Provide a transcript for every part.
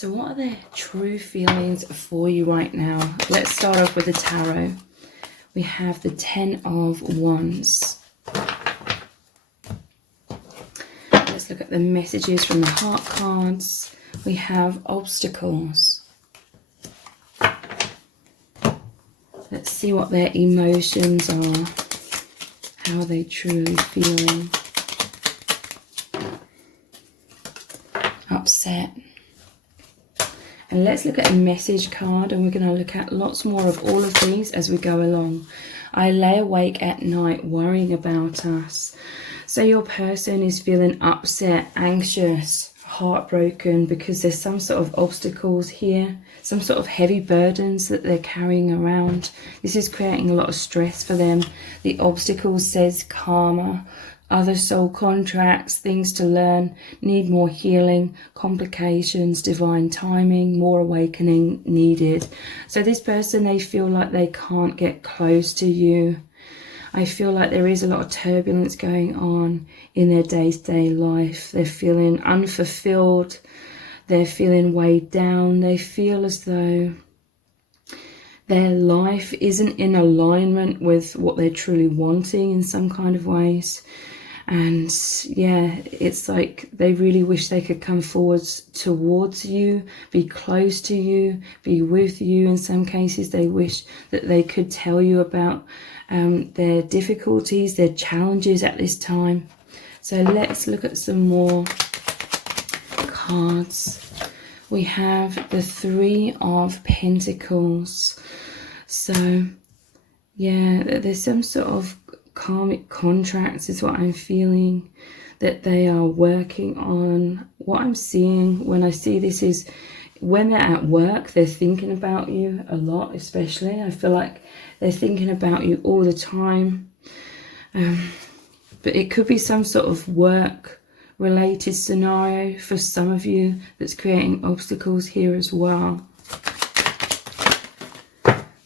So what are their true feelings for you right now? Let's start off with the tarot. We have the 10 of Wands. Let's look at the messages from the heart cards. We have obstacles. Let's see what their emotions are. How are they truly feeling? Upset. And let's look at a message card, and we're going to look at lots more of all of these as we go along. I lay awake at night worrying about us. So your person is feeling upset, anxious, heartbroken because there's some sort of obstacles here, some sort of heavy burdens that they're carrying around. This is creating a lot of stress for them. The obstacles says karma, other soul contracts, things to learn, need more healing, complications, divine timing, more awakening needed. So this person, they feel like they can't get close to you. I feel like there is a lot of turbulence going on in their day-to-day life. They're feeling unfulfilled. They're feeling weighed down. They feel as though their life isn't in alignment with what they're truly wanting in some kind of ways. And yeah, it's like they really wish they could come forwards towards you, be close to you, be with you. In some cases, they wish that they could tell you about their difficulties, their challenges at this time. So let's look at some more cards. We have the 3 of Pentacles. So yeah, there's some sort of karmic contracts is what I'm feeling that they are working on. What I'm seeing when I see this is when they're at work, they're thinking about you a lot, especially. I feel like they're thinking about you all the time. But it could be some sort of work-related scenario for some of you that's creating obstacles here as well.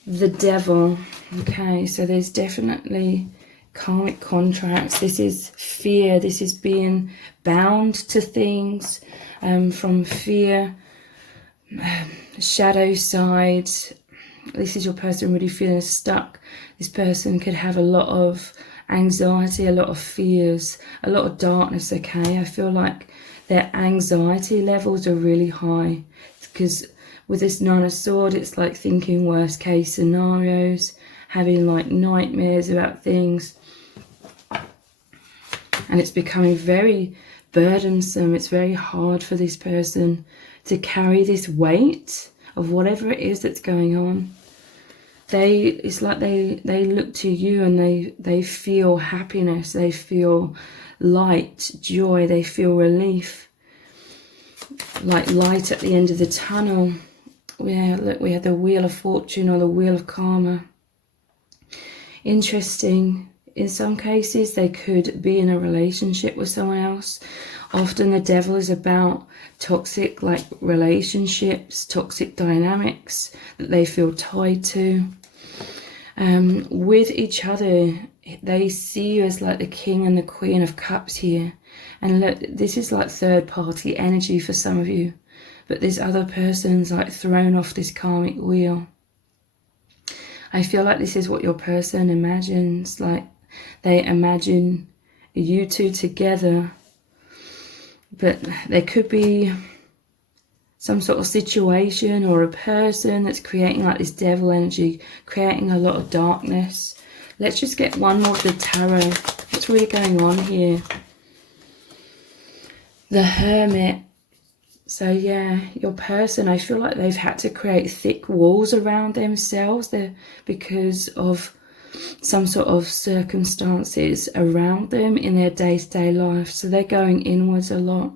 The Devil. Okay, so there's definitely karmic contracts. This is fear. This is being bound to things from fear, shadow side. This is your person really feeling stuck. This person could have a lot of anxiety, a lot of fears, a lot of darkness. Okay, I feel like their anxiety levels are really high because with this 9 of Swords, it's like thinking worst case scenarios, having like nightmares about things. And it's becoming very burdensome. It's very hard for this person to carry this weight of whatever it is that's going on. It's like they look to you and they feel happiness. They feel light, joy. They feel relief. Like light at the end of the tunnel. Yeah, look, we have the Wheel of Fortune or the Wheel of Karma. Interesting. In some cases, they could be in a relationship with someone else. Often the Devil is about toxic like relationships, toxic dynamics that they feel tied to. With each other, they see you as like the King and the Queen of Cups here. And look, this is like third party energy for some of you. But this other person's like thrown off this karmic wheel. I feel like this is what your person imagines, like they imagine you two together, but there could be some sort of situation or a person that's creating like this devil energy, creating a lot of darkness. Let's just get one more of the tarot. What's really going on here? The Hermit. So yeah, your person, I feel like they've had to create thick walls around themselves there because of some sort of circumstances around them in their day-to-day life. So they're going inwards a lot.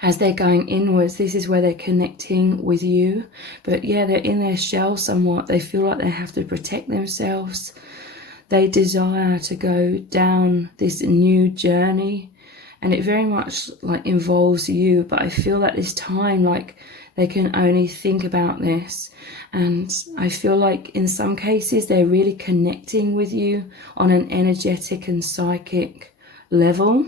As they're going inwards, this is where they're connecting with you. But yeah, they're in their shell somewhat. They feel like they have to protect themselves. They desire to go down this new journey. And it very much like involves you. But I feel at this time like they can only think about this. And I feel like in some cases they're really connecting with you on an energetic and psychic level.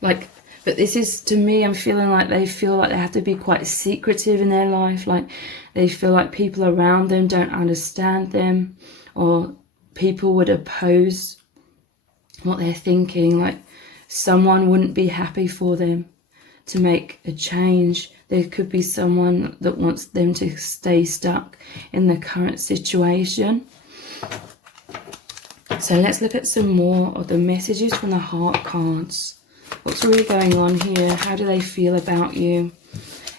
Like But this is, to me, I'm feeling like they feel like they have to be quite secretive in their life. Like they feel like people around them don't understand them, or people would oppose what they're thinking. Like someone wouldn't be happy for them to make a change. There could be someone that wants them to stay stuck in the current situation. So let's look at some more of the messages from the heart cards. What's really going on here? How do they feel about you?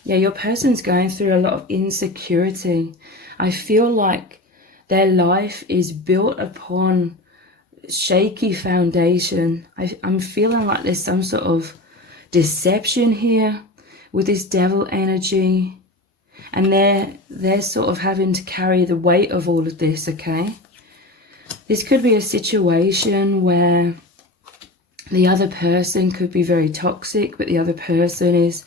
Yeah, your person's going through a lot of insecurity. I feel like their life is built upon shaky foundation. I'm feeling like there's some sort of deception here with this devil energy. And they're sort of having to carry the weight of all of this, okay? This could be a situation where the other person could be very toxic, but the other person is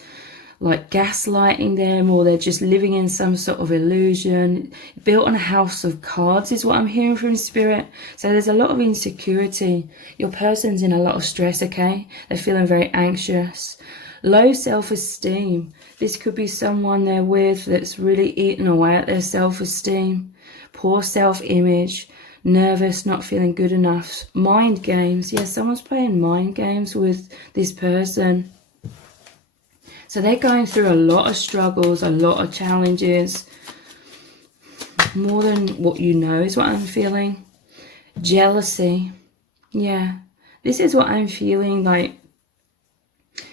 like gaslighting them, or they're just living in some sort of illusion. Built on a house of cards is what I'm hearing from Spirit. So there's a lot of insecurity. Your person's in a lot of stress, okay? They're feeling very anxious. Low self-esteem. This could be someone they're with that's really eating away at their self-esteem. Poor self-image. Nervous, not feeling good enough. Mind games. Yeah, someone's playing mind games with this person. So they're going through a lot of struggles, a lot of challenges. More than what you know is what I'm feeling. Jealousy. Yeah, this is what I'm feeling. Like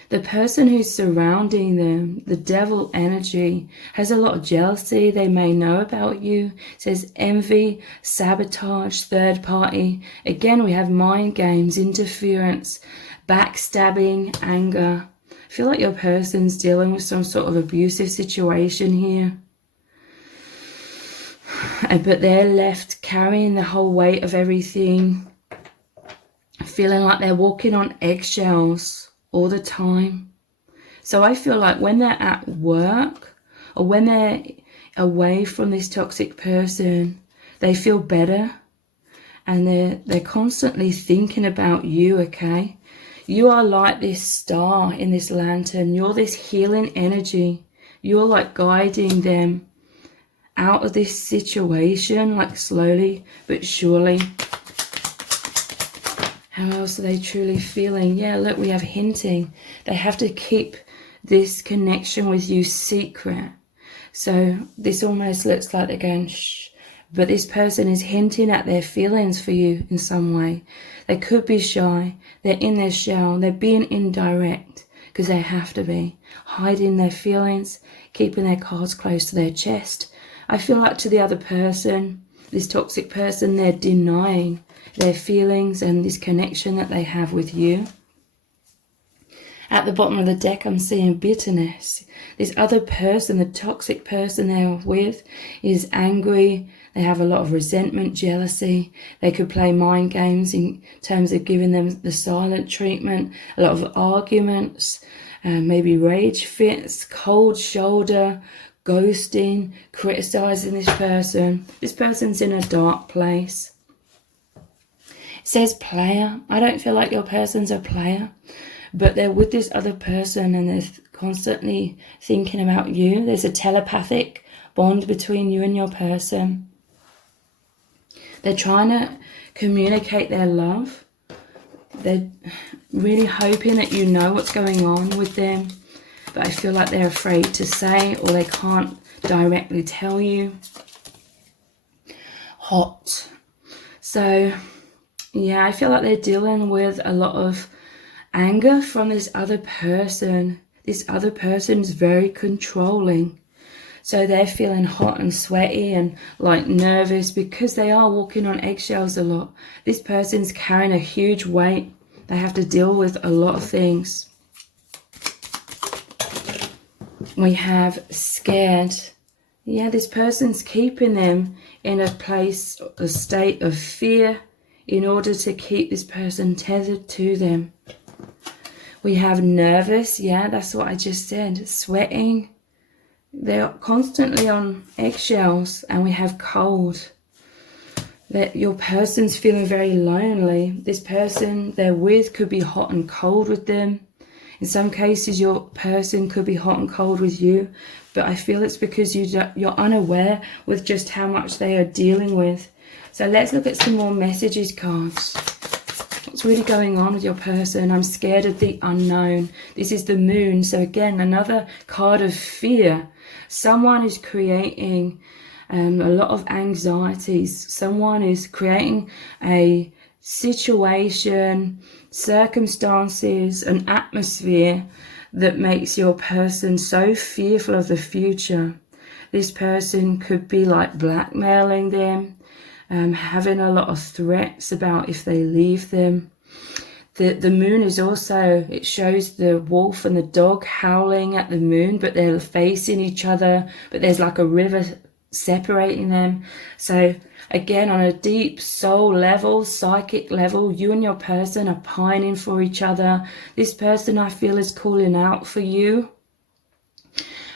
the person who's surrounding them, the devil energy, has a lot of jealousy. They may know about you. It says envy, sabotage, third party. Again, we have mind games, interference, backstabbing, anger. I feel like your person's dealing with some sort of abusive situation here. But they're left carrying the whole weight of everything. Feeling like they're walking on eggshells all the time. So I feel like when they're at work or when they're away from this toxic person, they feel better, and they're constantly thinking about you, okay? You are like this star in this lantern. You're this healing energy. You're like guiding them out of this situation, like slowly but surely. How else are they truly feeling? Yeah, look, we have hinting. They have to keep this connection with you secret. So this almost looks like they're going, shh. But this person is hinting at their feelings for you in some way. They could be shy. They're in their shell. They're being indirect because they have to be. Hiding their feelings, keeping their cards close to their chest. I feel like to the other person, this toxic person, they're denying their feelings and this connection that they have with you. At the bottom of the deck, I'm seeing bitterness. This other person, the toxic person they're with, is angry. They have a lot of resentment, jealousy. They could play mind games in terms of giving them the silent treatment. A lot of arguments, maybe rage fits, cold shoulder, ghosting, criticizing this person. This person's in a dark place. It says player. I don't feel like your person's a player, but they're with this other person and they're constantly thinking about you. There's a telepathic bond between you and your person. They're trying to communicate their love. They're really hoping that you know what's going on with them, but I feel like they're afraid to say, or they can't directly tell you. Hot. So yeah, I feel like they're dealing with a lot of anger from this other person. This other person's very controlling. So they're feeling hot and sweaty and like nervous because they are walking on eggshells a lot. This person's carrying a huge weight. They have to deal with a lot of things. We have scared. Yeah, this person's keeping them in a place, a state of fear, in order to keep this person tethered to them. We have nervous. Yeah, that's what I just said. Sweating. They're constantly on eggshells. And we have cold. That your person's feeling very lonely. This person they're with could be hot and cold with them. In some cases, your person could be hot and cold with you, but I feel it's because you're unaware with just how much they are dealing with. So let's look at some more messages cards. What's really going on with your person? I'm scared of the unknown. This is the moon. So again, another card of fear. Someone is creating a lot of anxieties. Someone is creating a situation, circumstances, an atmosphere that makes your person so fearful of the future. This person could be like blackmailing them, having a lot of threats about if they leave them. The moon is also, it shows the wolf and the dog howling at the moon, but they're facing each other, but there's like a river separating them. So again, on a deep soul level, psychic level, you and your person are pining for each other. This person, I feel, is calling out for you.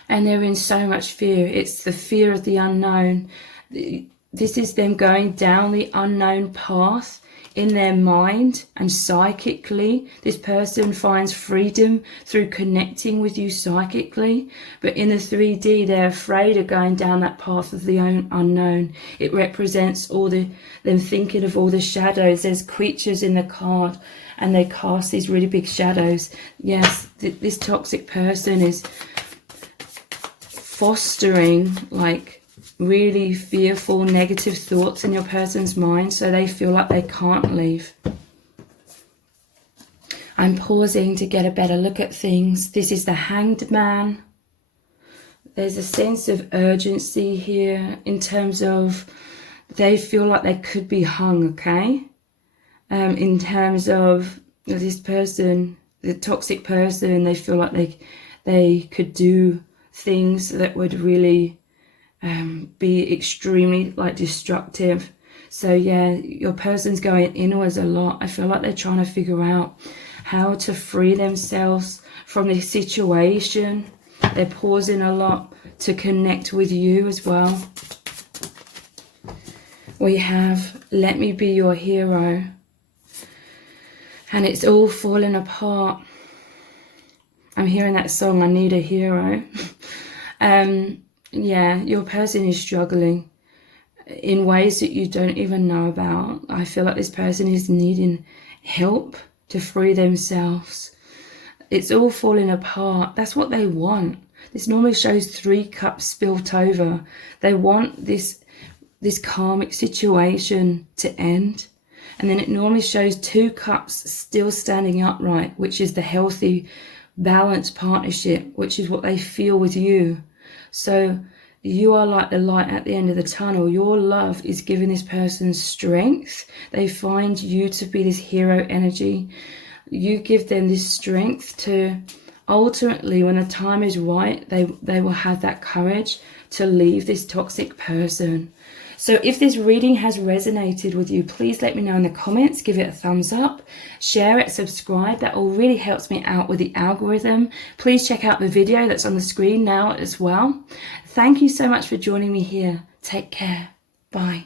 And they're in so much fear. It's the fear of the unknown. This is them going down the unknown path in their mind, and psychically this person finds freedom through connecting with you psychically. But in the 3D, they're afraid of going down that path of the unknown. It represents all them thinking of all the shadows. There's creatures in the card and they cast these really big shadows. Yes, this toxic person is fostering like really fearful, negative thoughts in your person's mind, so they feel like they can't leave. I'm pausing to get a better look at things. This is the Hanged Man. There's a sense of urgency here in terms of they feel like they could be hung, okay? In terms of this person, the toxic person, they feel like they could do things that would really be extremely like destructive. So yeah, your person's going inwards a lot. I feel like they're trying to figure out how to free themselves from this situation. They're pausing a lot to connect with you as well. We have Let Me Be Your Hero, and it's all falling apart. I'm hearing that song, I Need a Hero. Yeah, your person is struggling in ways that you don't even know about. I feel like this person is needing help to free themselves. It's all falling apart. That's what they want. This normally shows 3 cups spilt over. They want this karmic situation to end. And then it normally shows 2 cups still standing upright, which is the healthy, balanced partnership, which is what they feel with you. So you are like the light at the end of the tunnel. Your love is giving this person strength. They find you to be this hero energy. You give them this strength to ultimately, when the time is right, they will have that courage to leave this toxic person. So if this reading has resonated with you, please let me know in the comments. Give it a thumbs up, share it, subscribe. That all really helps me out with the algorithm. Please check out the video that's on the screen now as well. Thank you so much for joining me here. Take care. Bye.